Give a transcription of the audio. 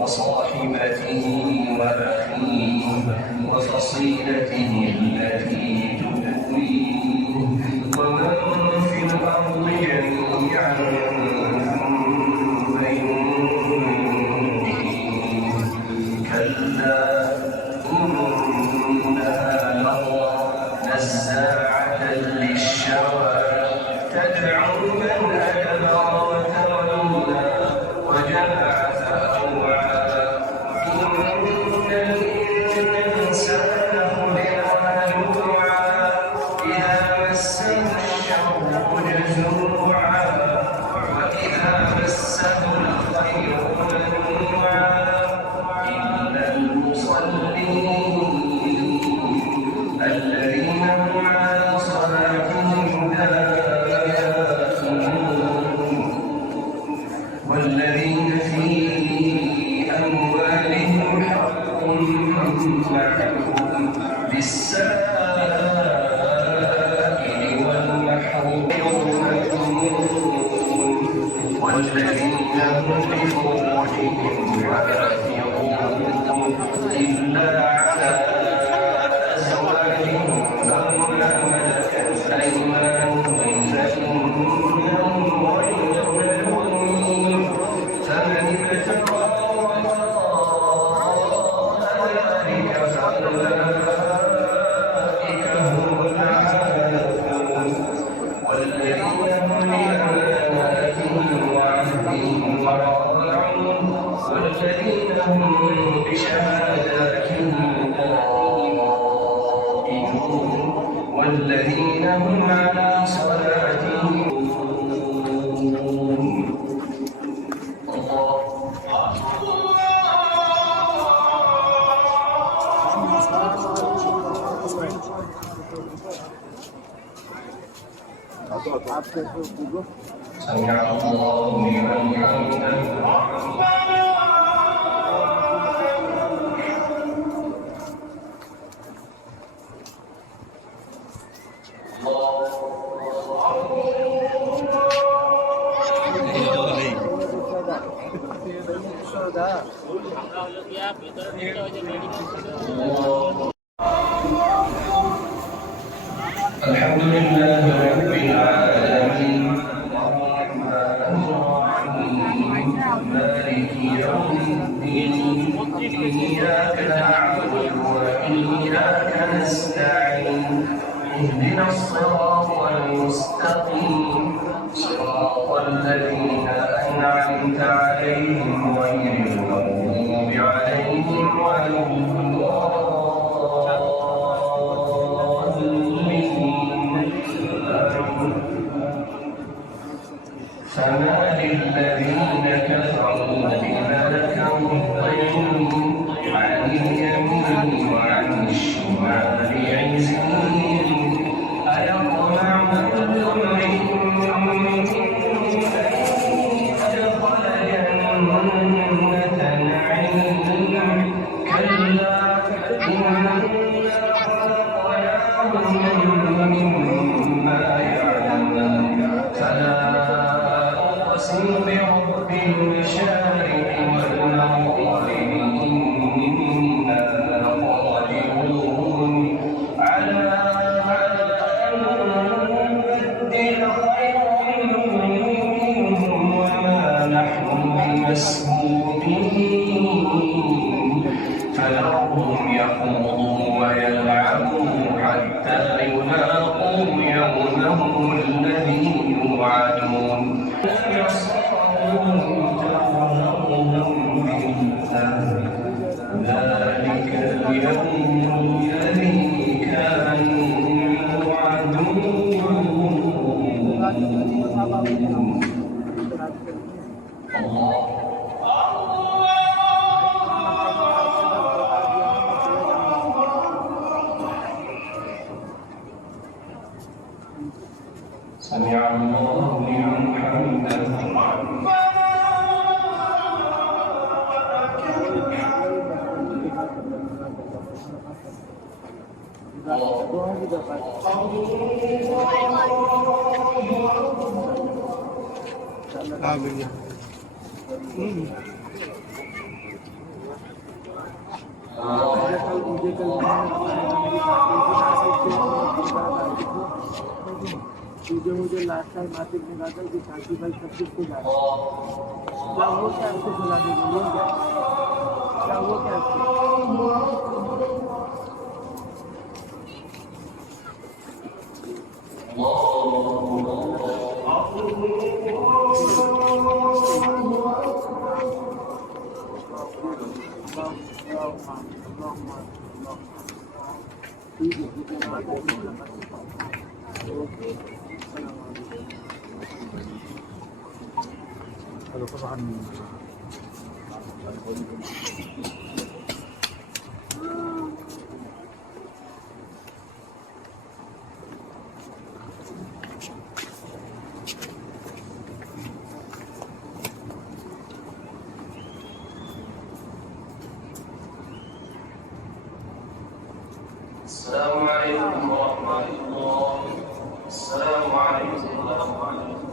وصاحبته وأخيه وفصيلته التي تؤويه ومن في الأرض جميعا ثم ينجيه كلا إنها لظى نزاعة للشوى تدعو من أدبر وتولى وجمع فأوعى إن الإنسان خلق هلوعا إذا مسه الشر جزوعا وإذا مسه الخير منوعا إلا المصلين الذين هم على صلاتهم دائمون والذين في أموالهم حق معلوم للسائل والمحروم والذين هم لفروجهم حافظون إلا على أزواجهم أو ما ملكت أيمانهم فإنهم غير ملومين فمن ابتغى وراء ذلك فأولئك هم العادون والذين هم لأماناتهم وعهدهم راعون والذين هم بشهاداتهم قائمون والذين هم على صلاتهم سمع الله لمن حمده الحمد لله رب العالمين الرحمن الرحيم مالك يوم الدين إياك نعبد وإياك نستعين اهدنا الصراط المستقيم صراط الذين أنعمت عليهم غير المغضوب عليهم ولا فما للذين كفروا بملكوا الطيب عن اليمين وعن الشمال عزين أيطمع كل امرئ منهم أن يدخل جنة نعيم كلا إنما خلقناهم مما يعلمون فلا أقسم برب المشارق والمغرب إنا لقادرون على أن نبدل خيرا منهم وما نحن بمسبوقين فذرهم يخوضوا ويلعبوا حتى يلاقوا يومهم الذي يوعدون ذلك اليوم الذي كانوا يوعدون سمع الله لمن حمده الله आ गई है। मुझे कल मुझे लास्ट टाइम आतिफ ने कहा था कि शादी भाई सब कुछ को जाए क्या वो क्या आपको सुना देगा क्या वो क्या kalau kebahan السلام عليكم ورحمة الله. السلام عليكم ورحمة الله.